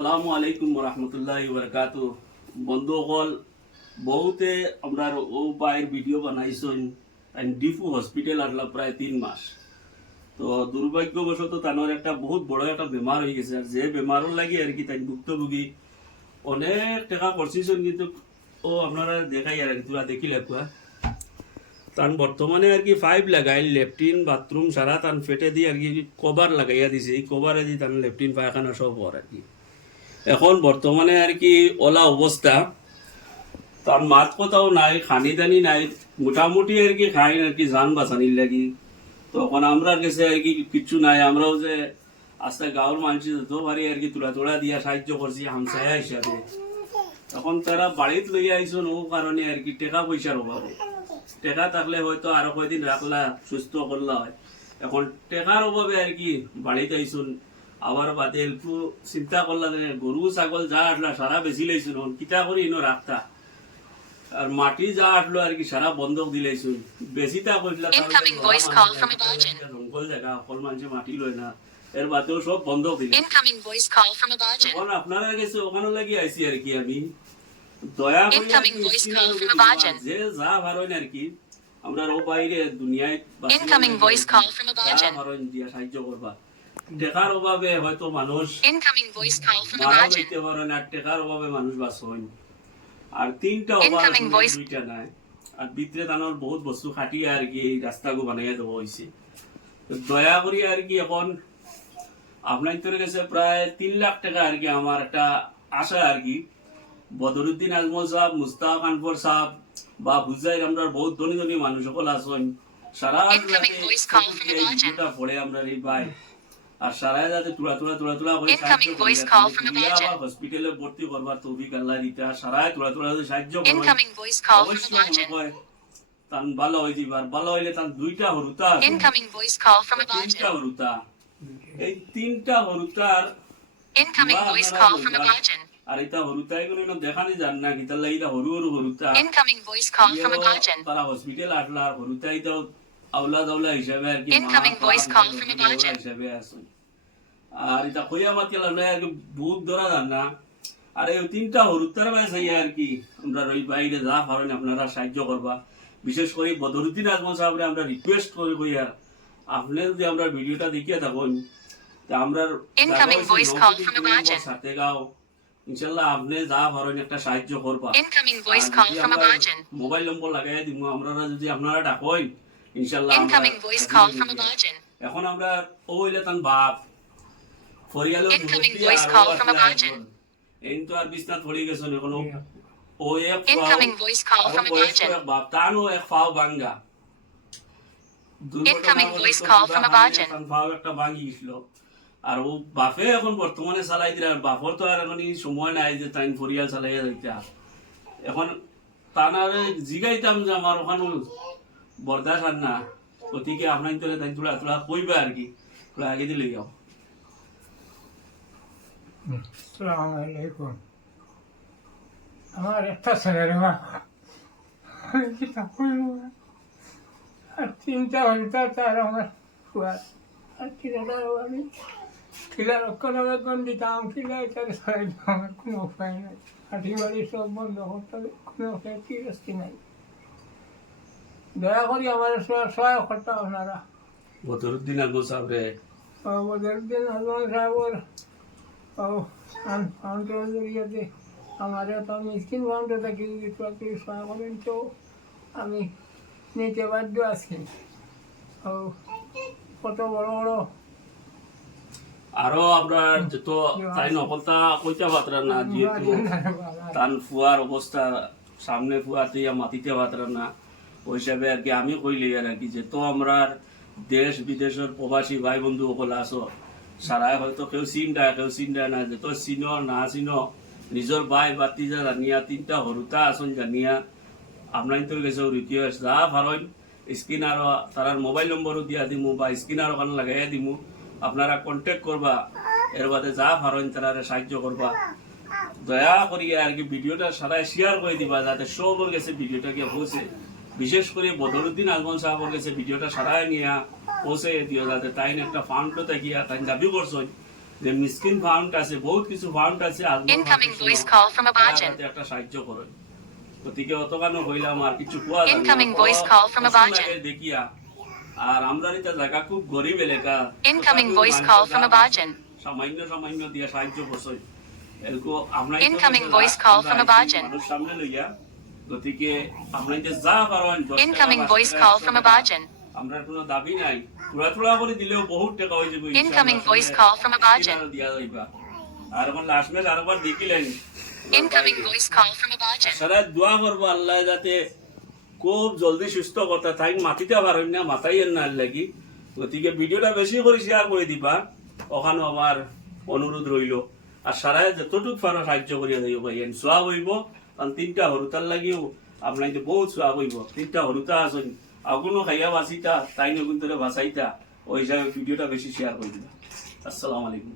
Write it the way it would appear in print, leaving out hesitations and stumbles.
আসসালামু আলাইকুম রহমতুল্লাহি বারাকাতু। বন্ধুসকল, বহুতে আপনার ও বাইর ভিডিও বানাইছেন ডিফু হসপিটাল আসলা প্রায় 3 মাস। তো দুর্ভাগ্যবশত তানোর একটা বহুত বড় একটা বেমার হয়ে গেছে, আর যে বেমারের লাগি আর কি তাই ভুক্তভোগী অনেক টাকা খরচিছেন, কিন্তু ও আপনারা দেখাই আর কি তোরা দেখিলে কুয়া তান বর্তমানে আর কি 5 লাগাই লেফটিন বাথরুম সারা তান ফেটে দিয়ে আর কি কভার লাগাইয়া দিছে। এই কভারে দিয়ে তান লেফটিন পায়খানা সব হওয়ার আর কি এখন বর্তমানে আর কি ওলা অবস্থা, তার মাত কোথাও নাই, খানি দানি নাই, মোটামুটি আর কি খাই আর কি জান বাঁচানির লাগি। তখন আমরা কাছে আর কি কিচ্ছু নাই, আমরাও যে আস্তে গাঁৱৰ মানুষ যত পারি আর কি তোলা তোলা দিয়া সাহায্য করছি হামসায়া হিসাবে। তখন তারা বাড়িত লইয়া আইসন ও কারণে আর কি টাকা পয়সার অভাবে। টাকা থাকলে হয়তো আরো কয়দিন রাখলা সুস্থ করলা হয়, এখন টাকার অভাবে আর কি বাড়িতে আইসুন। আবার বাদে একটু চিন্তা করলা গরু ছাগল যা আসলা সারা বেশি লাইছুন, কিতা করি ইনো রাখতা, আর মাটি যা আসলো আর কি সারা বন্ধক দিলাইছুন। বেশিটা কইলা জঙ্গল জায়গা সকল মানুষে মাটি লয় না, এর বাদেও সব বন্ধক দিলে। এখন আপনারা গেছে ওখানে লাগি আইসি আর কি আমি দয়া করে যে যা ভারণ আর কি আমরা ও বাইরে দুনিয়ায় ভারণ দিয়া সাহায্য করবা। টেকার অভাবে হয়তো মানুষ দিতে পারে না, টেকার অভাবে মানুষ বাঁচন। আর 3টা অভাব দুইটা নাই, আর ভিতরে তানোর বহুত বস্তু খাটিয়ে আর কি রাস্তাগু বানাইয়া দেওয়া হয়েছে। দয়া করি আর কি এখন আপনার তোর কাছে প্রায় 3 লাখ টাকা আর কি আমার একটা আশা আর কি। বদরুদ্দিন আজমল সাহেব, মুস্তাক আনফর সাহেব বা হুজাইর, আমরা বহুত ধনী ধনী মানুষ সকল আছেন সারা পড়ে আমরা এই ভাই, আর সারায় যাতে তুলা তুলা তুলা তুলা করে হসপিটালে ভর্তি করবার তৌফিক আল্লাহ দিতে, আর সারায় তুলা তুলা সাহায্য করবে তান ভালো হয়ে যাবার। ভালো হইলে তান 2টা হরুতা, 3টা হরুতা, এই 3টা হরুতার আর এটা হরুতা এগুলো দেখানি যান না কি তার লাগি হরু হরু হরুতা তারা হসপিটাল আসলা। হরুতা এটা আউলা দাউলা হিসাবে আর কি হিসাবে আছে, আর এটা কইয়া মাতিলা না আর কি বহুত ধরা যান না। আর এই 3টা হরুতার বাইরে আর কি আমরা ওই বাইরে যা পারেন আপনারা সাহায্য করবা। বিশেষ করে বদরুদ্দিন আজমল সাহেবরে আমরা রিকোয়েস্ট করি কইয়ার আপনি যদি আমরা ভিডিওটা দেখিয়ে থাকুন আমরা সাথে গাও ইনশাল্লাহ আপনি যা পারেন একটা সাহায্য করবা। মোবাইল নম্বর লাগাই দিব, আমরা যদি আপনারা ডাকেন ইনশাল্লাহ। এখন আমরা ও হইলে তান বাপ ফরিয়ালো এই তো আর বিছনাত পড়ে গেছেন এখন ও এক বাপ তানো এক ফাও ভাঙ্গা একটা ভাঙি গেছিল, আর ও বাপে এখন বর্তমানে চালাই দিলে। আর বাপর তো আর এখন সময় নাই যে তাই ফরিয়াল চালাইয়া যাইতা। এখন তানারে জিগাইতাম যে আমার ওখানে বরদাস আর না অতিকে আপনার তোলে তাই তোলা তোলা কইবা আর কি তোলা আগে দিলে যাও। আসসালামু আলাইকুম। আমার একটা ছেলের মা আর 3টা হইতা তার আমার ফুয়ার, আর কিনাটাও আমি কিলা রক্ষণাবেক্ষণ দিতাম, কিলা এটার সাইড আমার কোনো উপায় নাই। হাঁটি বাড়ি সব বন্ধ করতে হবে, কোনো ফেরস্তি নাই। দয়া করি আমার সহায় করতে আপনারা। বদরুদ্দিন আজমল সাহেবরে বদরুদ্দিন আজমল সাহেবর ফাউন্ডের জরিয়াতে আমার তো মিসকিন ফাউন্ডে থাকি সহায় করেন, তো আমি নিতে বাধ্য আছি। কত বড় বড় আরো আমরা যত তাই নকলতা কইতে পাত্রা না, যেহেতু তান ফুয়ার অবস্থা সামনে ফুয়াতে মাতিতে পাত্রা না, ওই হিসাবে আর কি আমি কইলি আর কি যে তো আমরা দেশ বিদেশের প্রবাসী ভাই বন্ধু সকল আছো সারাই হয়তো কেউ চিন্তা না, যত চিন না চিন নিজের ভাই বাতি যা জানিয়া 3টা হরুতা আসন জানিয়া আপনার তো গেছে রিকোয়েস্ট যা ভারণ স্ক্রিনার তার মোবাইল নম্বরও দিয়া দিমু বা স্ক্রিনার ওখানে লাগাইয়া দিমু, আপনারা কন্ট্যাক্ট করবা। এর বাদে যা ভারণ তারা সাহায্য করবা। দয়া করিয়া আর কি ভিডিওটা সারাই শেয়ার করে দিবা যাতে সবার কাছে ভিডিওটা গিয়ে পৌঁছে। বিশেষ করে বদরুদ্দিন আজমল সাহেবের কাছে ভিডিওটা সারাই নিয়ে পৌঁছে দিও, যাতে তাই একটা ফান্ডও থাকিয়া তাই দাবি করছো যে মিসকিন ফাউন্ড আছে, বহুত কিছু ফাউন্ড আছে Incoming voice call from Abajan. একটা সাহায্য করে। গতিকে অতখানো হইলাম আর কিছু কোয়া যায় না। Incoming voice call from Abajan. দেখিয়া আর আমরা এটা জায়গা খুব গরিব এলাকা। Incoming voice call from Abajan. সামান্য সামান্য দিয়ে সাহায্য করছে। এরকম আমরা Incoming voice call from Abajan. মানুষ সামনে লইয়া, গতিকে আমরা যে যা পারেন Incoming voice call from Abajan. আমরা কোনো দাবি নাই, থোড়া থোড়া করে দিলেও বহুত টাকা হয়ে যাবে। Incoming voice call from Abajan. দিয়া যাইবা। আর এখন লাস্ট ম্যাচ আরেকবার দেখিলেন। Incoming voice call from Abajan. সারা দোয়া করবো আল্লাহ যাতে খুব জলদি সুস্থ কথা তাই মাতিতে পারেন না, মাথাই না লাগি। গতিকে ভিডিওটা বেশি করে শেয়ার করে দিবা, ওখানে আমার অনুরোধ রইল। আর সারা যতটুকু পারো সাহায্য করিয়া যাইব ভাইয়েন, সোয়া হইব। কারণ 3টা হরুতার লাগিও আপনার বহুত সোয়া হইব। 3টা হরুতা আসুন, আগুনও খাইয়া বাঁচিতা, তাই নগুন ধরে বাঁচাইতা। ওই হিসাবে ভিডিওটা বেশি শেয়ার করে দিবা। আসসালামু আলাইকুম।